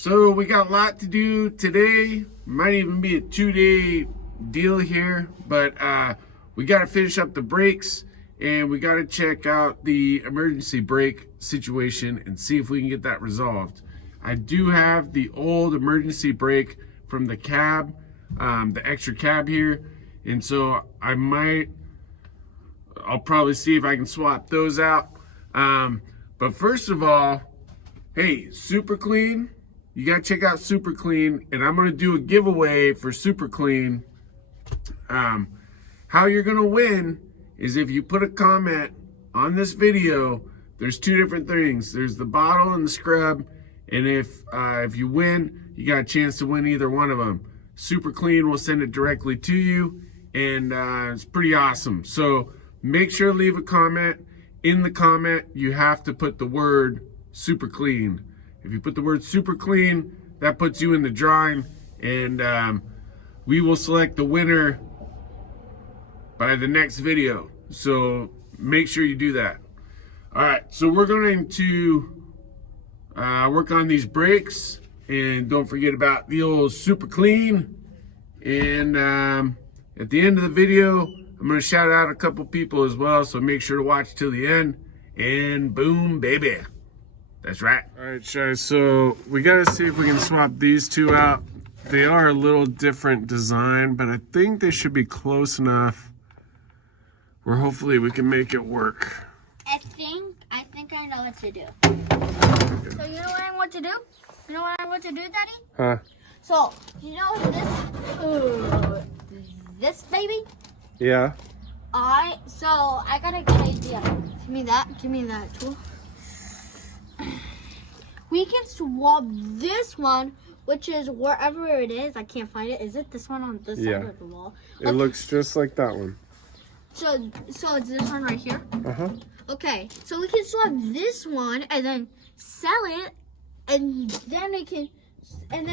So we got a lot to do today. Might even be a 2-day deal here, but we got to finish up the brakes and we got to check out the emergency brake situation and see if we can get that resolved. I do have the old emergency brake from the cab, the extra cab here, and so I'll probably see if I can swap those out. But first of all, hey, Super Clean, you gotta check out Super Clean, and I'm gonna do a giveaway for Super Clean. How you're gonna win is if you put a comment on this video. There's two different things. There's the bottle and the scrub, and if you win, you got a chance to win either one of them. Super Clean will send it directly to you, and it's pretty awesome. So make sure to leave a comment. In the comment, you have to put the word Super Clean. If you put the word Super Clean, that puts you in the drawing, and we will select the winner by the next video. So make sure you do that. All right, so we're going to work on these brakes, and don't forget about the old Super Clean. And at the end of the video, I'm going to shout out a couple people as well, so make sure to watch till the end. And boom, baby. That's right. All right, guys, so we got to see if we can swap these two out. They are a little different design, but I think they should be close enough where hopefully we can make it work. I think I know what to do. Okay. So you know what I want to do? You know what I want to do, Daddy? Huh? So, you know this baby? Yeah. So I got a good idea. Give me that tool. We can swap this one, which is wherever it is. I can't find it. Is it this one on this side of the wall? It looks just like that one. So it's this one right here? Uh-huh. Okay, so we can swap this one and then sell it, and then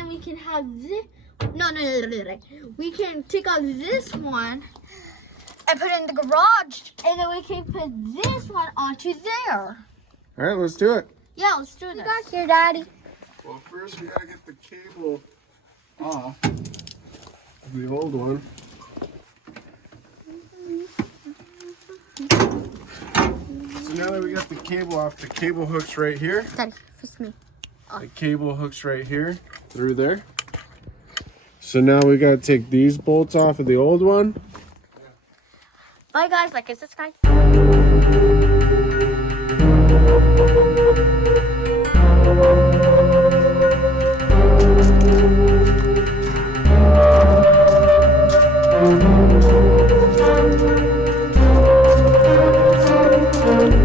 we can have this. No. We can take out this one and put it in the garage, and then we can put this one onto there. All right, let's do it. Yeah, let's do this. You got here, Daddy. Well, first we gotta get the cable off the old one. So now that we got the cable off, the cable hooks right here. Daddy, fist me. The cable hooks right here through there. So now we gotta take these bolts off of the old one. Bye, guys. Like and subscribe.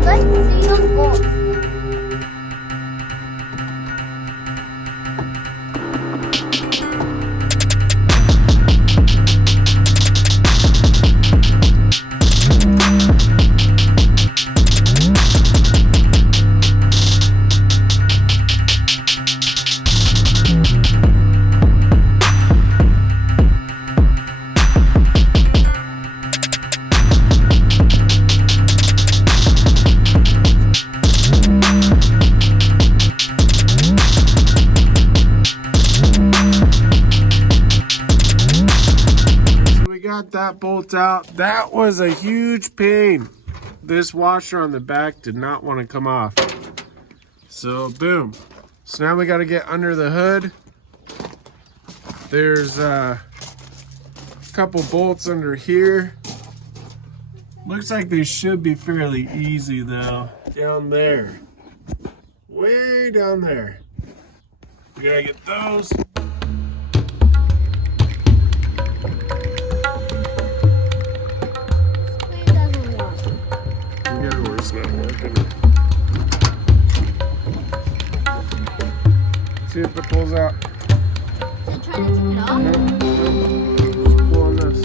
Let's see those bolts. That bolt out. That was a huge pain. This washer on the back did not want to come off. So boom. So now we got to get under the hood. There's a couple bolts under here. Looks like they should be fairly easy though. Down there. Way down there. We gotta get those. See if it pulls out. Are you trying to take it off? No. Just pull on this.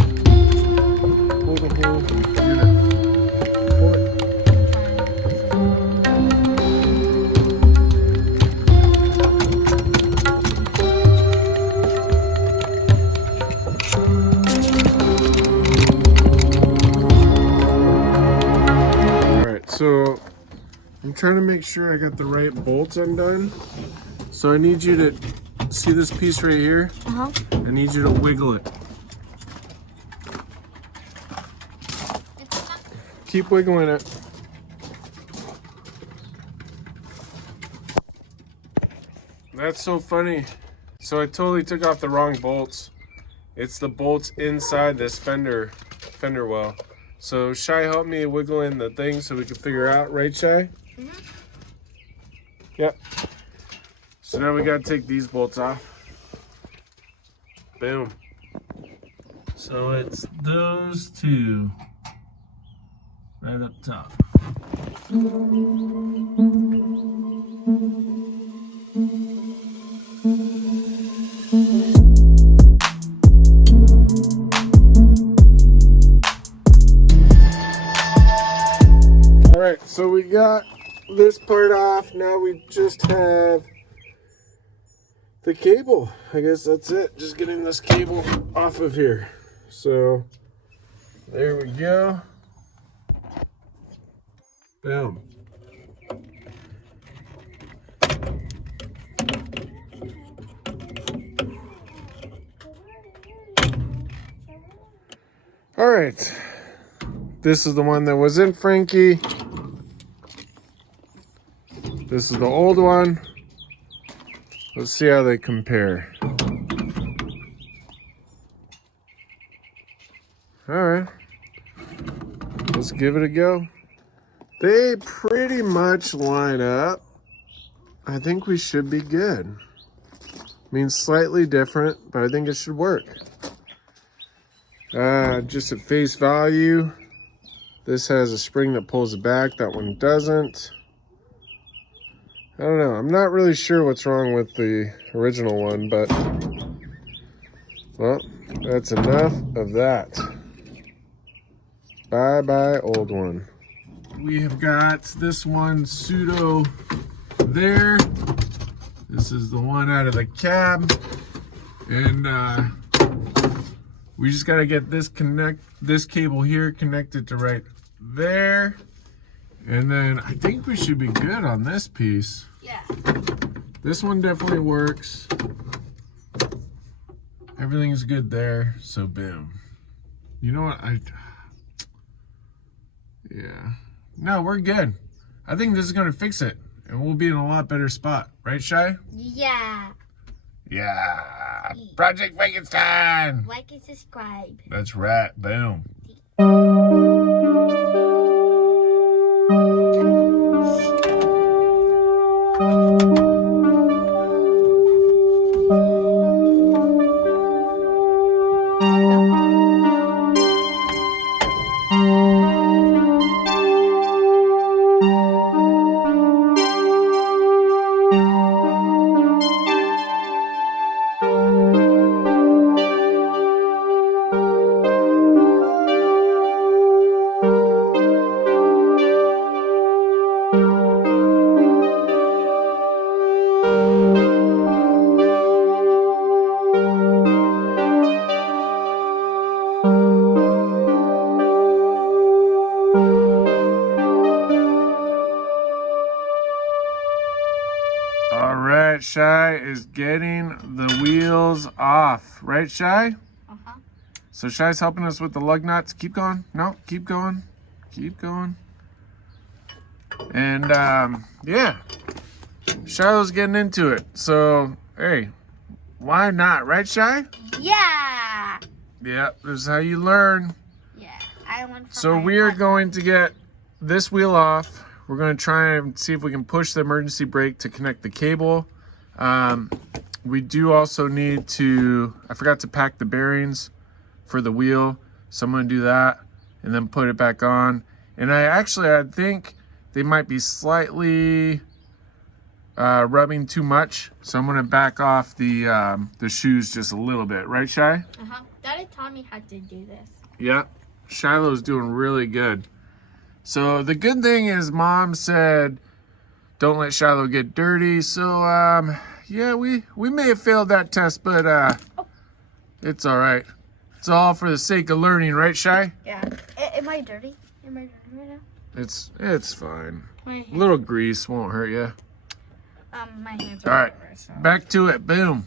Pull the whole unit. Pull it. Alright, so I'm trying to make sure I got the right bolts undone. So I need you to see this piece right here? Uh-huh. I need you to wiggle it. Keep wiggling it. That's so funny. So I totally took off the wrong bolts. It's the bolts inside this fender well. So Shy helped me wiggle in the thing so we can figure out, right Shy? Mm-hmm. Yep. So now we gotta take these bolts off. Boom. So it's those two right up top. All right, so we got this part off. Now we just have the cable. I guess that's it. Just getting this cable off of here. So there we go. Boom. All right. This is the one that was in Frankie. This is the old one. Let's see how they compare. All right. Let's give it a go. They pretty much line up. I think we should be good. I mean, slightly different, but I think it should work. Just at face value, this has a spring that pulls it back. That one doesn't. I don't know. I'm not really sure what's wrong with the original one, but well, that's enough of that. Bye-bye, old one. We have got this one pseudo there. This is the one out of the cab. And we just got to get this cable here connected to right there. And then I think we should be good on this piece. Yeah. This one definitely works. Everything's good there, so boom. You know what? Yeah. No, we're good. I think this is gonna fix it, and we'll be in a lot better spot. Right, Shy? Yeah. Yeah. Project Frankenstein. Like and subscribe. That's right. Boom. All right, Shy is getting the wheels off. Right, Shy? Uh-huh. So Shy's helping us with the lug nuts. Keep going. No, keep going. Keep going. And, yeah. Shiloh's getting into it. So, hey, why not? Right, Shy? Yeah. Yeah, this is how you learn. Yeah. I want. So we are going to get this wheel off. We're going to try and see if we can push the emergency brake to connect the cable. We do also need to, I forgot to pack the bearings for the wheel. So I'm going to do that and then put it back on. And I think they might be slightly rubbing too much. So I'm going to back off the shoes just a little bit. Right, Shy? Uh-huh. Daddy taught me how to do this. Yeah. Shiloh's doing really good. So the good thing is Mom said, don't let Shiloh get dirty. So, yeah, we may have failed that test, but it's all right. It's all for the sake of learning, right, Shy? Yeah. Am I dirty? Am I dirty right now? It's fine. My A hands. little grease won't hurt you. My hands All are right, over, so. back to it. Boom.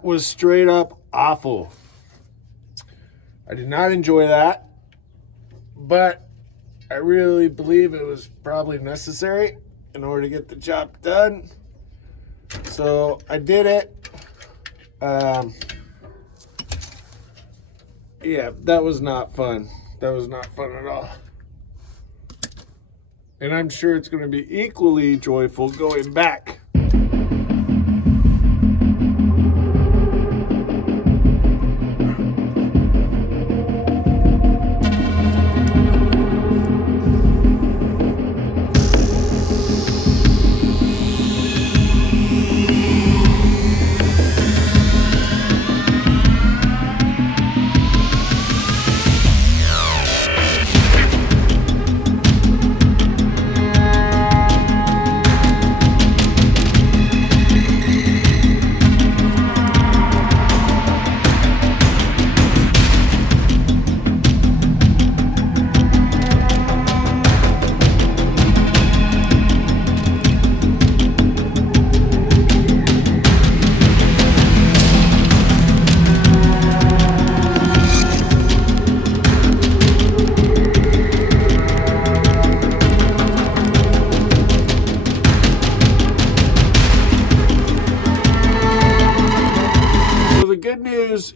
that was straight up awful. I did not enjoy that, but I really believe it was probably necessary in order to get the job done. So I did it. Yeah, that was not fun. That was not fun at all. And I'm sure it's going to be equally joyful going back.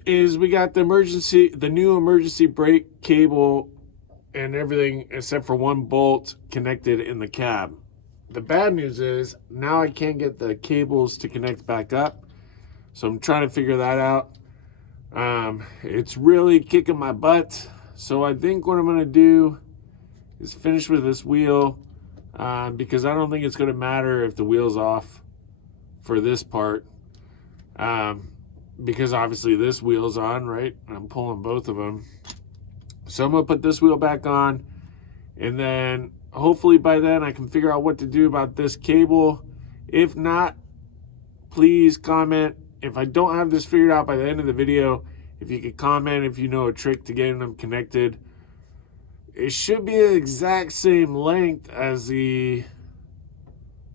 Is we got the new emergency brake cable and everything except for one bolt connected in the cab. The bad news is now I can't get the cables to connect back up, so I'm trying to figure that out. It's really kicking my butt, so I think what I'm going to do is finish with this wheel, because I don't think it's going to matter if the wheel's off for this part. Because obviously this wheel's on, right? I'm pulling both of them. So I'm going to put this wheel back on, and then hopefully by then I can figure out what to do about this cable. If not, please comment. If I don't have this figured out by the end of the video, if you could comment if you know a trick to getting them connected. It should be the exact same length as the,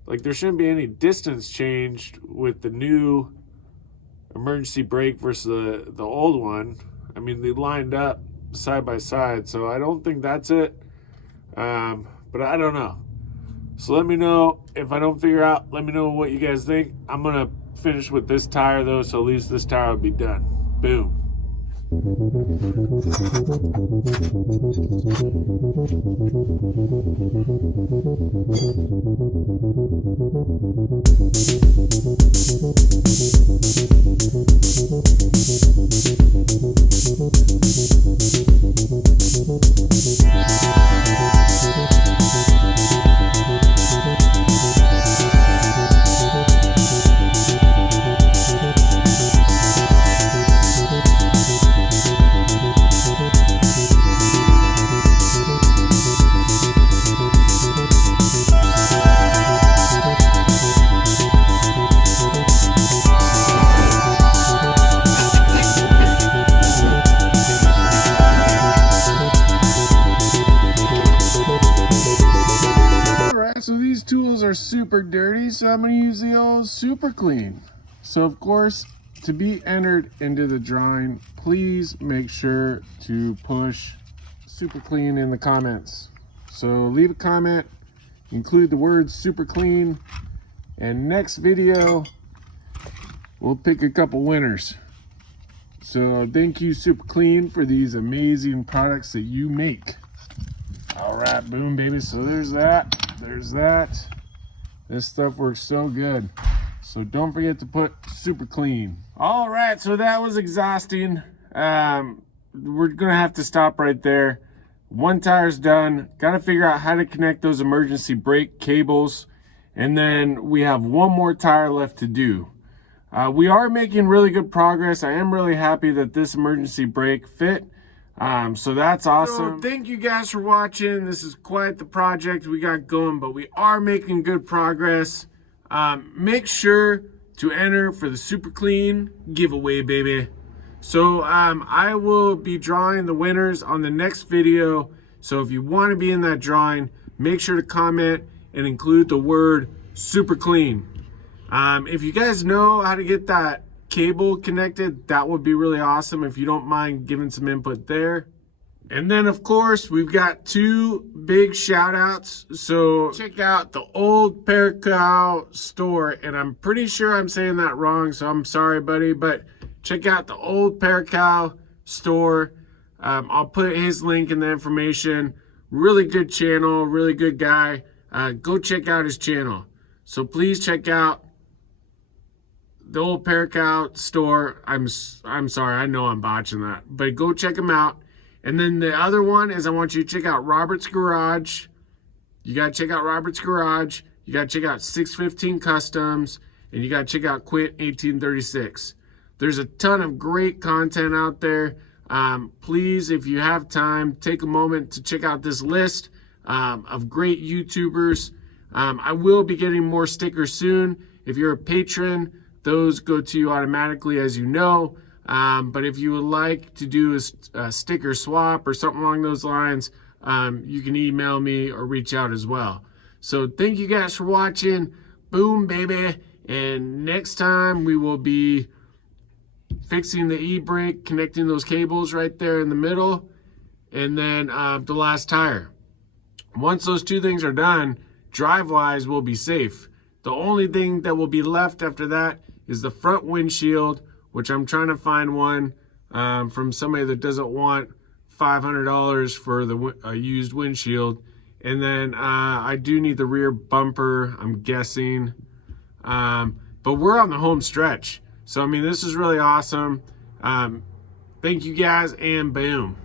like there shouldn't be any distance changed with the new emergency brake versus the old one. I mean, they lined up side by side, so I don't think that's it. But I don't know. So let me know if I don't figure out. Let me know what you guys think. I'm gonna finish with this tire though, so at least this tire will be done. Boom. So these tools are super dirty, so I'm going to use the old super clean. So of course, to be entered into the drawing, please make sure to push super clean in the comments. So leave a comment, include the word super clean, and next video we'll pick a couple winners. So thank you super clean for these amazing products that you make. All right, boom baby. So there's that. There's that. This stuff works so good. So don't forget to put super clean. All right, so that was exhausting. We're gonna have to stop right there. One tire's done. Got to figure out how to connect those emergency brake cables. And then we have one more tire left to do. We are making really good progress. I am really happy that this emergency brake fit. So that's awesome. So thank you guys for watching. This is quite the project we got going, but we are making good progress. Make sure to enter for the super clean giveaway, baby. So I will be drawing the winners on the next video. So if you want to be in that drawing, make sure to comment and include the word super clean. If you guys know how to get that cable connected, that would be really awesome if you don't mind giving some input there. And then, of course, we've got two big shout outs. So check out the Old Parakao Store. And I'm pretty sure I'm saying that wrong, so I'm sorry, buddy. But check out the Old Parakao Store. I'll put his link in the information. Really good channel, really good guy. Go check out his channel. So please check out the Old Parakao Store. I'm sorry, I know I'm botching that. But go check him out. And then the other one is I want you to check out Robert's Garage. You got to check out Robert's Garage. You got to check out 615 Customz. And you got to check out Quint 1836. There's a ton of great content out there. Please, if you have time, take a moment to check out this list of great YouTubers. I will be getting more stickers soon. If you're a patron, those go to you automatically, as you know. But if you would like to do a sticker swap or something along those lines, you can email me or reach out as well. So thank you guys for watching. Boom, baby. And next time we will be fixing the e-brake, connecting those cables right there in the middle, and then the last tire. Once those two things are done, drive-wise, we'll be safe. The only thing that will be left after that is the front windshield, which I'm trying to find one from somebody that doesn't want $500 for the used windshield. And then I do need the rear bumper, I'm guessing. But we're on the home stretch. So, I mean, this is really awesome. Thank you guys, and boom.